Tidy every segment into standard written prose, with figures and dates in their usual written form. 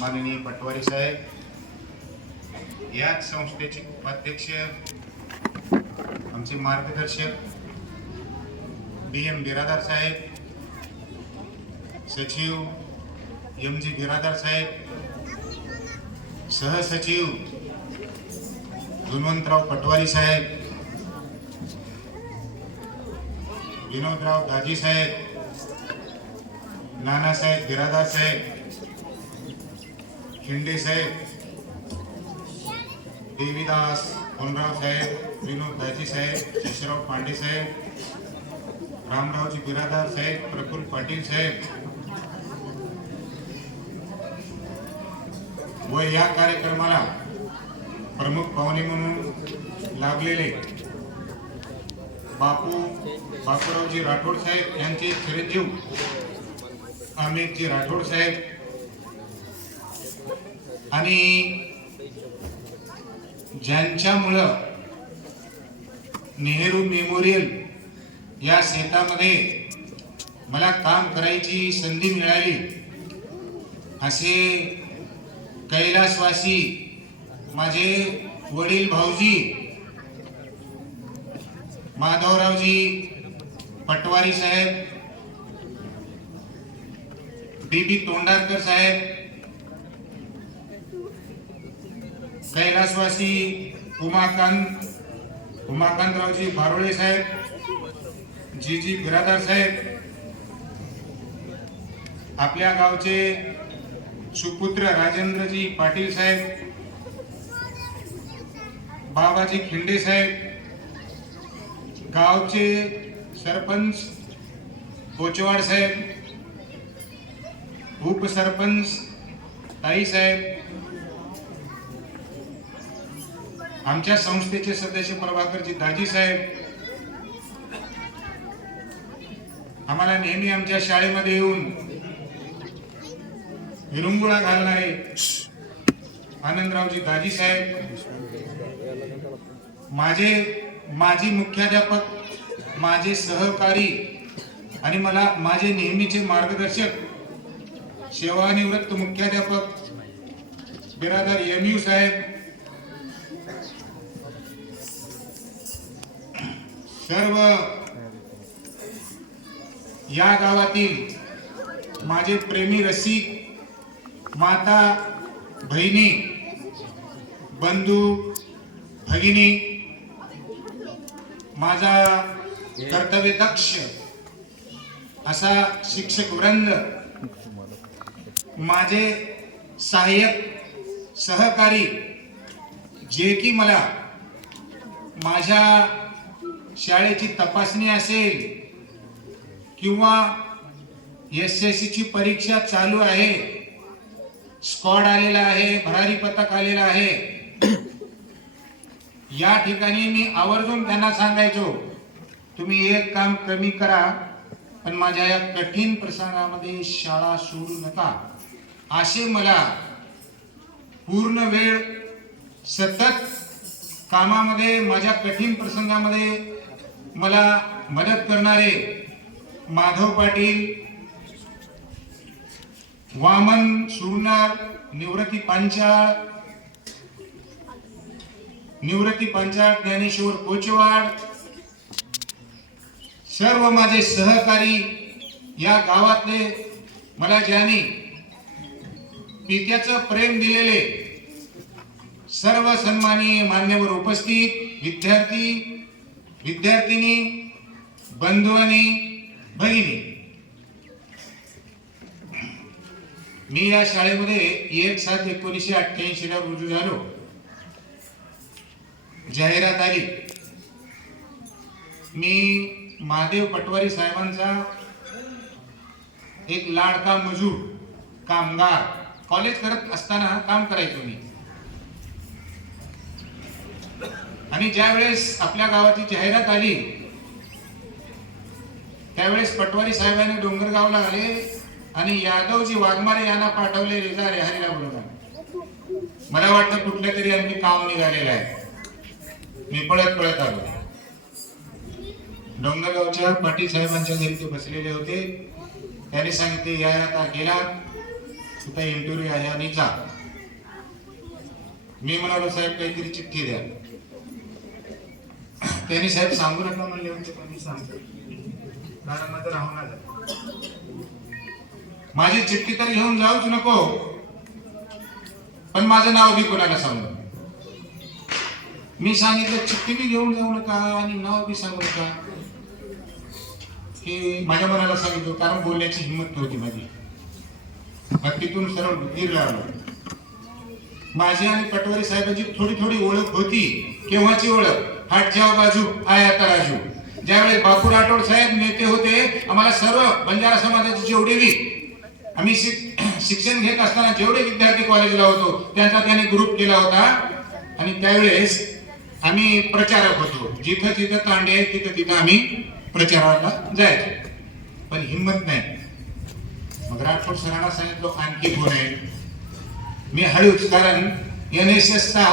माननीय पटवारी साहेब, याच संस्थेचे उपाध्यक्ष, आमचे मार्गदर्शक DM बिरादार साहेब, सचिव MG बिरादार साहेब, सहसचिव गुणवंतराव पटवारी साहेब, विनोदराव दाजी साहेब, नानासाहेब बिरादार साहेब, खिंडे साहेब, देवीदास कोनराव साहेब, विनोद दाजी साहेब, शशिराव पांडे साहेब, रामरावजी बिरादार साहेब, प्रफुल्ल पाटील साहेब व या कार्यक्रमाला प्रमुख पाहुणे म्हणून लाभलेले बापूरावजी राठोड साहेब यांचे चिरंजीव अमितजी राठोड साहेब आणि ज्यांच्यामुळं नेहरू मेमोरियल या शेतामध्ये मला काम करायची संधी मिळाली असे कैलासवासी माझे वडील भाऊजी माधवरावजी पटवारी साहेब, बीबी तोंडारकर साहेब, कैलासवासी उमाकांतरावजी बारोळे साहेब, जीजी बिरादार साहेब, आपल्या गावचे सुपुत्र राजेंद्रजी पाटील साहेब, बाबाजी खिंडे साहेब, गावचे सरपंच कोचवाड साहेब, उपसरपंच ताई साहेब, आमच्या संस्थेचे सदस्य प्रभाकरजी दाजी साहेब, आम्हाला नेहमी आमच्या शाळेमध्ये येऊन विरंगुळा घालणारे आनंदरावजी दाजी साहेब, माजी मुख्याध्यापक, माझे सहकारी आणि माझे नेहमीचे मार्गदर्शक सेवानिवृत्त मुख्याध्यापक बिरादार MU साहेब, सर्व या गावातील माझे प्रेमी रसिक, माता बहिणी, बंधू भगिनी, माझा कर्तव्यदक्ष असा शिक्षक वृंद, माझे सहाय्यक सहकारी जे की मला माझ्या शाळेची तपासणी असेल किंवा SSC ची परीक्षा चालू आहे, स्क्वॉड आलेला आहे, भरारी पथक आलेला आहे, या ठिकाणी मी आवर्जून त्यांना सांगायचो तुम्ही एक काम कमी करा पण माझ्या या कठीण प्रसंगामध्ये शाळा सोडू नका, असे मला पूर्ण वेळ सतत कामामध्ये माझ्या कठीण प्रसंगामध्ये मला मदत करणारे माधव पाटील, वामन सुरनार, निवृत्ती पांचाळ, ज्ञानेश्वर कोचवाड, सर्व माझे सहकारी या गावातले मला ज्यांनी पित्याचं प्रेम दिलेले सर्व सन्माननीय मान्यवर उपस्थित विद्यार्थी विद्यार्थिनी बंधू आणि भगिनी, मी या शाळेमध्ये 1/7/1988 ला रुजू झालो. जाहिरात आली, मी महादेव पटवारी साहेबांचा एक लाडका मजूर कामगार, कॉलेज करत असताना काम करायचो मी, आणि ज्या वेळेस आपल्या गावाची जाहिरात आली त्यावेळेस पटवारी साहेबांनी डोंगरगावला आले आणि यादवजी वाघमारे यांना पाठवले रेजा रेहारीला बोलवला. मला वाटतं कुठल्या तरी आणखी काम निघालेलं आहे. मी पळत आलो. डोंगरगावच्या पाटील साहेबांच्या घरी ते बसलेले होते. त्यांनी सांगितले या तारखेला तिथं इंटरव्ह्यू आहे आणि जा. मी म्हणालो साहेब काहीतरी चिठ्ठी द्या. त्यांनी साहेब सांगू नका म्हणले होते पण मी सांगतो कारण माझं राहून आलं. माझी चिठ्ठी तर घेऊन जाऊच नको पण माझं नाव बी कोणाला सांगू. मी सांगितलं चिठ्ठी बी घेऊन जाऊ नका आणि नाव बी सांगू नका. हे माझ्या मनाला सांगितलं कारण बोलण्याची हिंमत नव्हती माझी. मग तिथून सरळ गिरला आलो. माझी आणि पटवारी साहेबांची थोडी थोडी ओळख होती. केव्हाची ओळख? हाट जाव बाजू आया तराजू. ज्यावेळेस बापू राठोड साहेब नेते होते आम्हाला सर्व बंजारा समाजाचे जेवढे बी आम्ही शिक्षण घेत असताना जेवढे विद्यार्थी कॉलेजला होतो त्यांचा त्याने ग्रुप केला होता आणि त्यावेळेस आम्ही प्रचारक होतो. जिथं जिथं तांडे आहेत तिथं तिथं आम्ही प्रचाराला जायचो पण हिंमत नाही. मग राठोड सरांना सांगितलं आणखी कोण आहे. मी हळूच कारण NSS चा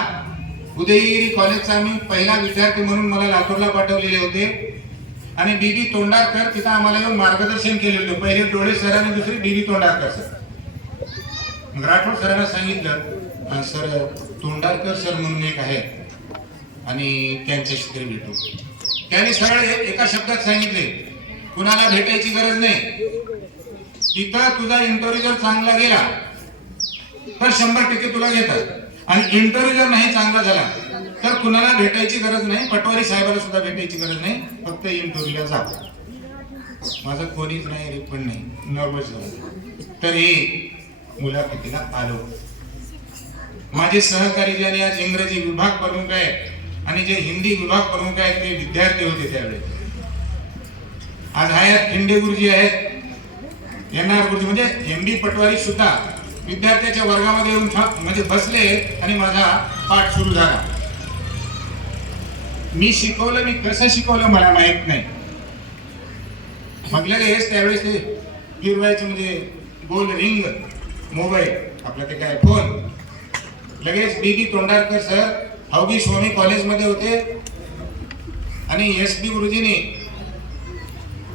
उदयगिरी कॉलेजचा मी पहिला विद्यार्थी म्हणून मला लातूरला पाठवलेले होते आणि बीबी तोंडारकर तिथं आम्हाला येऊन मार्गदर्शन केलेलं. पहिले डोळे सर आणि दुसरे बीबी तोंडारकर सर. मग राठोड सरांना सांगितलं सर तोंडारकर सर म्हणून एक आहे आणि त्यांच्याशी तरी भेटू. त्यांनी सरळ एका शब्दात सांगितले कुणाला भेटायची गरज नाही. इथं तुझा इंटरव्ह्यू जर चांगला गेला तर 100% तुला घेतात आणि इंटरव्ह्यू जर नाही चांगला झाला तर कुणाला भेटायची गरज नाही. पटवारी साहेबाला सुद्धा भेटायची गरज नाही. फक्त इंटरव्ह्यूला जा. माझं कोणीच नाही रे पण नाही नर्वस झालं. तर हे मुलाखतीला आलो. माझे सहकारी ज्याने आज इंग्रजी विभाग प्रमुख आहे आणि जे हिंदी विभाग प्रमुख आहेत ते विद्यार्थी होते त्यावेळेस. आज हयात खिंडे गुरुजी आहेत. NR गुरुजी म्हणजे MD पटवारी सुद्धा विद्यार्थ्याच्या वर्गामध्ये येऊन म्हणजे बसले आणि माझा पाठ सुरू झाला. मी शिकवलं. मी कसं शिकवलं मला माहित नाही. मग लगेच त्यावेळेस ते फिरवायचं म्हणजे गोल रिंग मोबाईल आपला ते काय फोन. लगेच बीबी तोंडारकर सर हौगी स्वामी कॉलेजमध्ये होते आणि SD गुरुजीने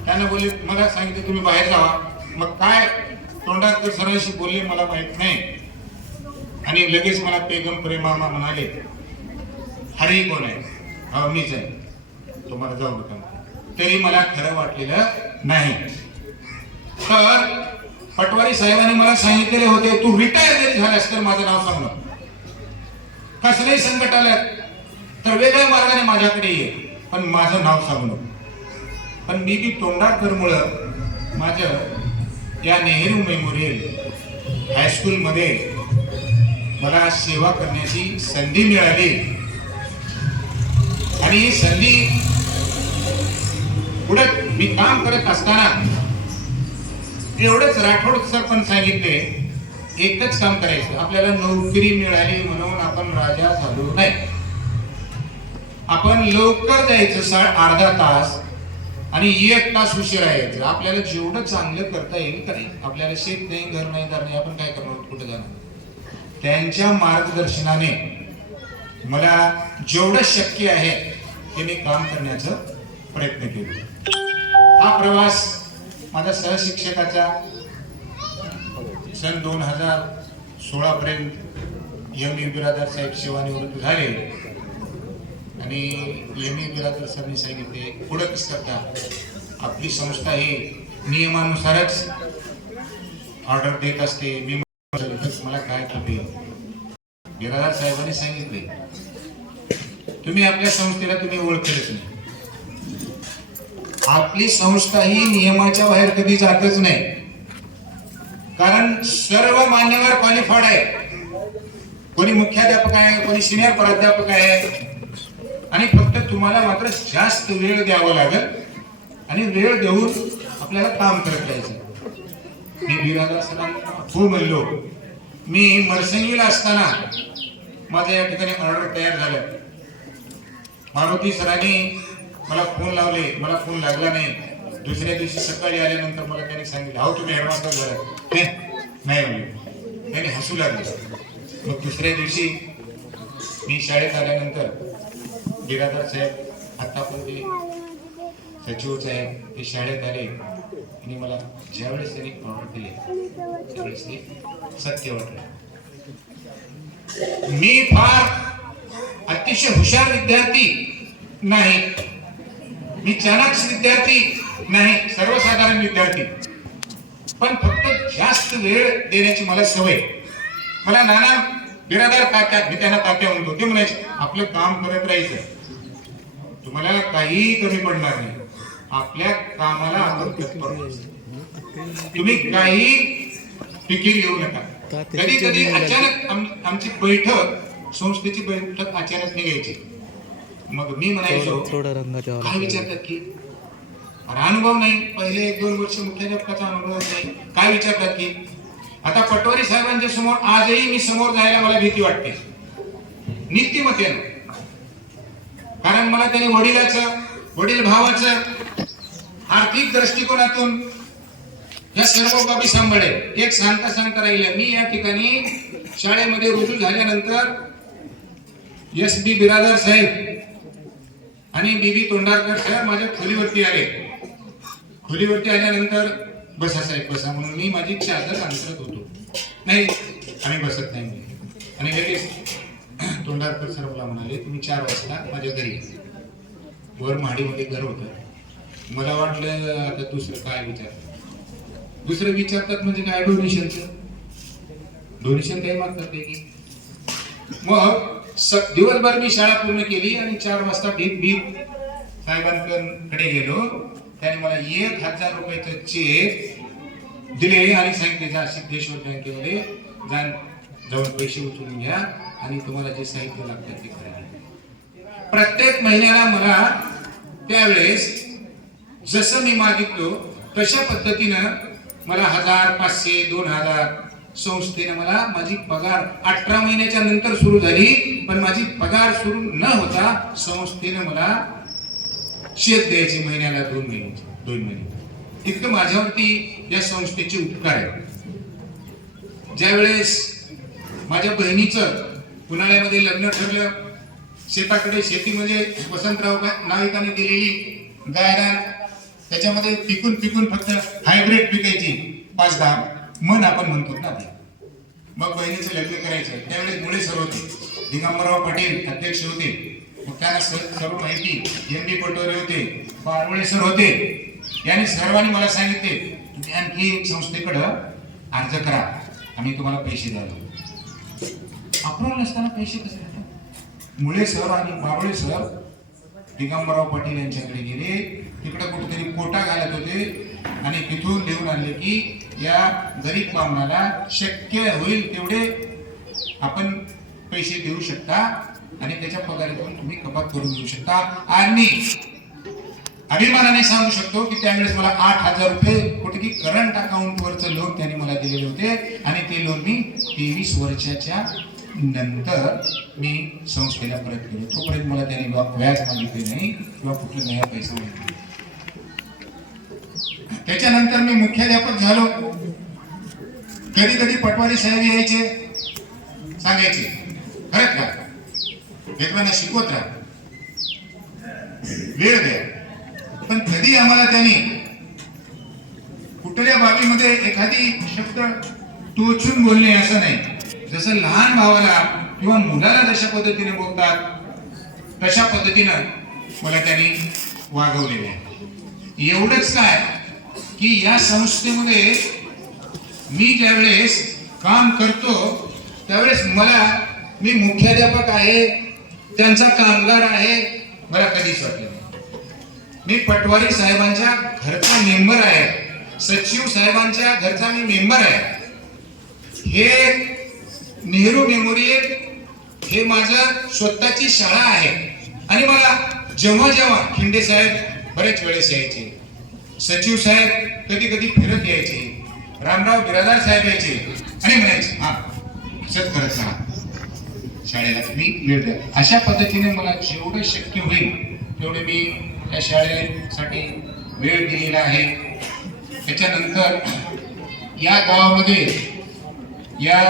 त्यांना बोलले मला सांगितलं तुम्ही बाहेर जावा. मग काय तोंडारकर सरांशी बोलले मला माहित नाही आणि लगेच मला पेगंबरे मामा म्हणाले हरी कोण आहे. मीच आहे. तुम्हाला जाऊ नका. तरी मला खरं वाटलेलं नाही. तर पटवारी साहेबांनी मला सांगितलेले होते तू रिटायर जरी झालास तर माझं नाव सांग. कसलंही संकट आलं तर वेगळ्या मार्गाने माझ्याकडे ये पण माझं नाव सांगू नको. पण बीबी तोंडारकर मुळे माझं या नेहरू मेमोरियल हायस्कूलमध्ये मला सेवा करण्याची संधी मिळाली आणि ही संधी पुढे मी काम करत असताना एवढंच राठोड सर पण सांगितले एकच काम करायचं. आपल्याला नोकरी मिळाली म्हणून आपण राजा झालो नाही. आपण लवकर जायचं अर्धा तास आणि 1 तास उशिरा यायचं. आपल्याला जेवढं चांगलं करता येईल करायचं. आपल्याला शेत नाही घर नाही दार नाही आपण काय करणार कुठे जाणार. त्यांच्या मार्गदर्शनाने मला जेवढं शक्य आहे ते मी काम करण्याचा प्रयत्न केला. हा प्रवास माझा सहशिक्षकाचा सन 2016 पर्यंत ME बिरादर साहेब सेवानिवृत्त झाले आणि ME बिरादर साहेबांनी सांगितले पुढे कसं करता. आपली संस्था ही नियमानुसारच ऑर्डर देत असते. मी मला काय करते. बिरादर साहेबांनी सांगितले तुम्ही आपल्या संस्थेला तुम्ही ओळखलेच नाही. आपली संस्था ही नियमाच्या बाहेर कधी जातच नाही कारण सर्व मान्यवर क्वालिफाईड आहे. कोणी मुख्याध्यापक आहे कोणी सिनियर प्राध्यापक आहे आणि फक्त तुम्हाला मात्र जास्त वेळ द्यावा लागेल आणि वेळ देऊन आपल्याला काम करत जायचं. मी बिरादर सरांना हो म्हणलो. मी मरसंगीला असताना माझ्या या ठिकाणी ऑर्डर तयार झालं. मारुती सरांनी मला फोन लावले. मला फोन लागला नाही. दुसऱ्या दिवशी सकाळी आल्यानंतर मला त्यांनी सांगितलं अहो तुम्ही हेडमास्टर झाला नाही म्हणले. त्यांनी हसू लागले. मग दुसऱ्या दिवशी मी शाळेत आल्यानंतर बिरादर साहेब आता पण ते सचिव साहेब ते शाळेत आले आणि मला ज्यावेळेस त्यांनी ऑर्डर दिले त्यावेळेस ते सत्य वाटलं. मी फार अतिशय हुशार विद्यार्थी नाही, मी चाणाक्ष विद्यार्थी नाही, सर्वसाधारण विद्यार्थी. पण फक्त जास्त वेळ देण्याची मला सवय. मला नाना बिरादार तात्या, मी त्यांना तात्या म्हणतो, ते म्हणायचे आपलं काम करत राहायचं, तुम्हाला काही कमी पडणार नाही, आपल्या कामाला आपण तत्पर राहायचं. तुम्ही काही फिकीर घेऊ नका. कधी कधी अचानक आमची बैठक, संस्थेची बैठक अचानक निघायची. मग मी म्हणायचो काय विचारतात की, अरे अनुभव नाही, पहिले 1-2 वर्ष मुख्याध्यापकाचा अनुभव नाही, काय विचारतात की. आता पटवारी साहेबांच्या समोर आजही मी समोर जायला मला भीती वाटते नीतिमत्तेनं. कारण मला त्याने वडील भावाचं आर्थिक दृष्टिकोनातून या सर्व बाबी सांभाळे. एक सांगता राहिलं, मी या ठिकाणी शाळेमध्ये रुजू झाल्यानंतर SB बिरादर साहेब आणि बीबी तोंडारकर साहेब माझ्या खोलीवरती आले. खोलीवरती आल्यानंतर बसा साहेब बसा म्हणून मी माझी चादर अंतरत होतो. नाही आम्ही बसत नाही. आणि लगेच तोंडारकर सर मला म्हणाले तुम्ही 4 वाजता माझ्या घरी. वर महाडीमध्ये घर होतं. मला वाटलं आता दुसरं काय विचारतात म्हणजे काय, डोनेशन काही मागतात ते की. मग दिवसभर मी शाळा पूर्ण केली आणि 4 वाजता भीत साहेबांकडे गेलो. त्याने मला 1000 रुपयाचं चेक दिले आणि सांगितले सिद्धेश्वर बँकेमध्ये जाऊन पैसे उचलून घ्या आणि तुम्हाला जे साहित्य लागतं ते करा. प्रत्येक महिन्याला मला त्यावेळेस जसं मी मागितलो तशा पद्धतीनं मला 1000, 500, 2000 संस्थेने मला माझी पगार 18 महिन्याच्या नंतर सुरू झाली. पण माझी पगार सुरू न होता संस्थेने मला शेत द्यायची महिन्याला 2 महिने. इतकं माझ्यावरती या संस्थेचे उपकार आहे. ज्यावेळेस माझ्या बहिणीचं उन्हाळ्यामध्ये लग्न ठरलं, शेताकडे शेती म्हणजे वसंतराव नाविकांनी दिलेली गायरान, त्याच्यामध्ये पिकून फक्त हायब्रिड पिकायची 5-10 मन आपण म्हणतो ना ते. मग बहिणीचं लग्न करायचं. त्यावेळेस मुळे सर होते, दिगंबरराव पाटील अध्यक्ष होते. मग त्यांना सर्व माहिती, MB पटोरे होते, पारवळे सर होते. यांनी सर्वांनी मला सांगितले तुम्ही आणखी संस्थेकडं अर्ज करा, आम्ही तुम्हाला पैसे द्यावे. अप्रूव्हल नसताना पैसे कसे देतात? मुळे सर आणि पारवळे सर दिगंबरराव पाटील यांच्याकडे गेले. तिकडे कुठेतरी कोटा घालत होते आणि तिथून लिहून आणले की या गरीब बामणाला शक्य होईल तेवढे आपण पैसे देऊ शकता आणि त्याच्या पगारातून तुम्ही कपात करून देऊ शकता. आणि अभिमानाने सांगू शकतो की त्यावेळेस मला 8000 रुपये कुठे करंट अकाउंटवरचं लोन त्यांनी मला दिलेले होते आणि ते लोन मी 23 वर्षाच्या नंतर मी संस्थेला परत केलो. तोपर्यंत मला त्यांनी व्याज मागितले नाही किंवा कुठले नया पैसा मागितले. त्याच्यानंतर मी मुख्याध्यापक झालो. कधी पटवारी साहेब यायचे, सांगायचे खरंच का लेकरांना शिकवत राहा, वेळ द्या. पण कधी आम्हाला त्यांनी कुठल्या बाबीमध्ये एखादी शब्द टोचून बोलणे असं नाही. जसं लहान भावाला किंवा मुलाला जशा पद्धतीने बोलतात तशा पद्धतीनं मला त्यांनी वागवलेले आहे. एवढंच काय की या संस्थेमध्ये मी ज्यावेळेस काम करतो त्यावेळेस मी मुख्याध्यापक आहे, त्यांचा कामगार आहे, मला कधीच वाटलं नाही. मी पटवारी साहेबांच्या घरचा मेंबर आहे, सचिव साहेबांच्या घरचा मी मेंबर आहे. हे नेहरू मेमोरियल हे माझं स्वतःची शाळा आहे. आणि मला जेव्हा खिंडे साहेब बरेच वेळेस यायचे, सचिव साहेब कधी फिरत यायचे, रामराव बिरादार साहेब यायचे आणि म्हणायचे हा असंच करत राहा, शाळेला तुम्ही वेळ द्या. अशा पद्धतीने मला जेवढं शक्य होईल तेवढे मी या शाळेसाठी वेळ दिलेला आहे. त्याच्यानंतर या गावामध्ये या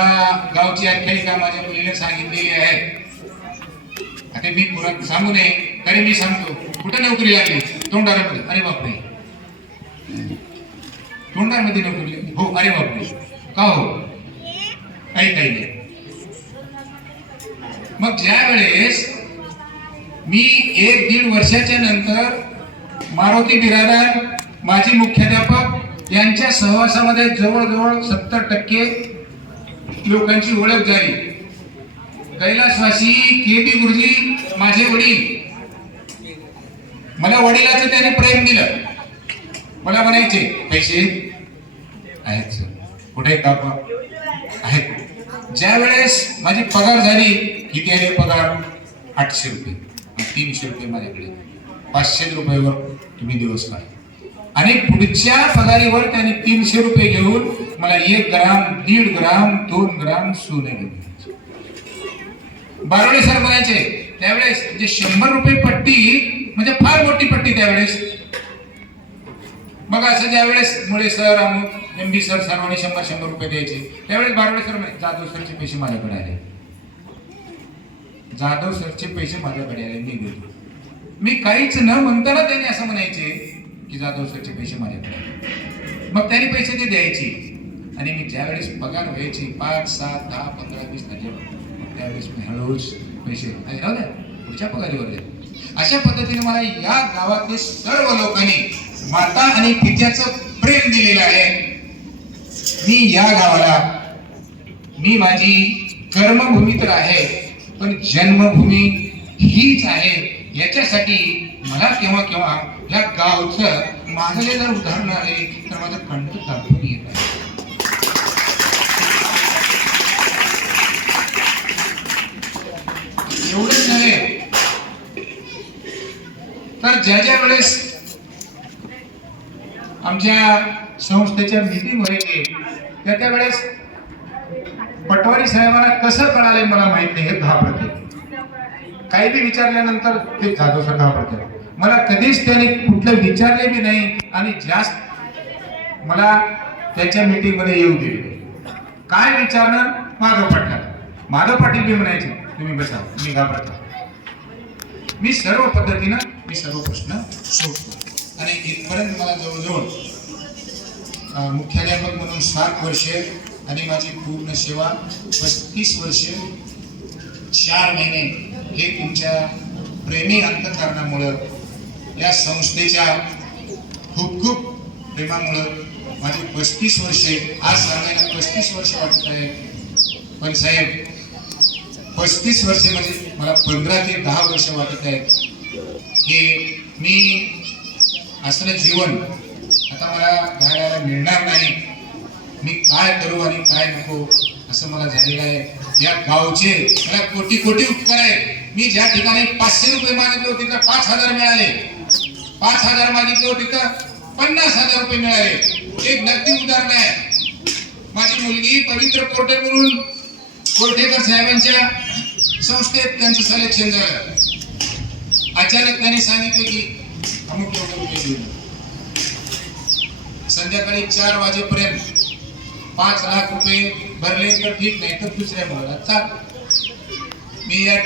गावची आख्यायिका माझ्या मुलीने सांगितलेली आहे. आता मी पुरात सांगू नये तरी मी सांगतो. कुठे नोकरी लागली? तोंडारामध्ये. अरे बापरे, तोंडारमध्ये नोकरी लागली? हो. अरे बापरे, का हो? काही काही नाही. मग ज्या वेळेस मी 1-1.5 वर्षाच्या नंतर मारुती बिरादार माजी मुख्याध्यापक यांच्या सहवासामध्ये जवळजवळ 70% लोकांची ओळख झाली. कैलासवासी के.बी. गुरुजी माझे वडील, मला वडिलाचं त्याने प्रेम दिलं. मला म्हणायचे पैसे आहेत सर, कुठे कापा आहेत. ज्या वेळेस माझी पगार झाली, किती आले पगार? 800 रुपये, 300 रुपये माझ्याकडे, 500 रुपयावर तुम्ही दिवस काढा. आणि पुढच्या पगारीवर त्याने 300 रुपये घेऊन मला 1 ग्राम, 1.5 ग्राम, 2 ग्राम सोने घेऊन. बारोडे सर म्हणायचे त्यावेळेस, म्हणजे 100 रुपये पट्टी म्हणजे फार मोठी पट्टी त्यावेळेस. मग असं ज्यावेळेस मुळे सर, MB सर सर्वांनी 100-100 रुपये द्यायचे, त्यावेळेस बारोडे सर म्हणायचे जाधव सरचे पैसे माझ्याकडे आले, जाधव सरचे पैसे माझ्याकडे आले, मी देतो. मी काहीच न म्हणताना त्यांनी असं म्हणायचे की जाधव सरचे पैसे माझ्याकडे आले. मग त्यांनी पैसे ते द्यायचे. आणि मी ज्यावेळेस पगार व्हायची 5, 7, 10, 15, 20 तारखेला, त्यावेळेस मी हळूच पैसे राहू द्या, पुढच्या पगारीवर द्या. अशा पद्धतीने मला या गावातले सर्व लोकांनी माता आणि पित्याचं प्रेम दिलेलं आहे. मी या गावाला, मी माझी कर्मभूमी तर आहे, पण जन्मभूमी हीच आहे. याच्यासाठी मला केव्हा केव्हा या गावचं माझे जर उदाहरण आले तर माझं कंठ दाखवून येत आहे. एवढंच नव्हे तर ज्या वेळेस आमच्या संस्थेच्या मीटिंग व्हायचे त्या वेळेस पटवारी साहेबांना कसं कळाले मला माहित नाही, हे घाबरते. काही बी विचारल्यानंतर ते जाधव सर घाबरते. मला कधीच त्याने कुठलं विचारले बी नाही आणि जास्त मला त्याच्या मीटिंग मध्ये येऊ दिले. काय विचारणार? माधव पाटील बी म्हणायचे तुम्ही बसा, मी घाबरतो. मी सर्व पद्धतीनं सर्व प्रश्न सोडतो. आणि इथपर्यंत मला जवळजवळ मुख्याध्यापक म्हणून 7 वर्षे आणि माझी पूर्ण सेवा 35 वर्षे 4 महिने हे तुमच्या प्रेमी अंतःकरणामुळं, या संस्थेच्या खूप खूप प्रेमामुळं माझी 35 वर्षे, आज सांगायला 35 वर्ष वाटत आहे, पण साहेब 35 वर्षे म्हणजे मला 15 ते 10 वर्ष वाटत आहे की मी असलं जीवन आता मला घालायला मिळणार नाही. मी काय करू आणि काय नको असं मला झालेलं आहे. या गावचे मला कोटी कोटी उपकार आहेत. मी ज्या ठिकाणी 500 रुपये मागितले होते तिथं 5000 मिळाले, 5000 मागितले होते तिथं 50,000 रुपये मिळाले. एक नक्की उदाहरण आहे. माझी मुलगी पवित्र पोर्टे म्हणून कोर्टेकर साहेबांच्या संस्थेत त्यांचं सिलेक्शन झालं. अचानक त्यांनी सांगितले की अमुक एवढे रुपये घेऊन. संध्याकाळी 4 वाजेपर्यंत 5 लाख रुपये भरले तर ठीक, नाही तर दुसऱ्या मुलाला चाल. मी या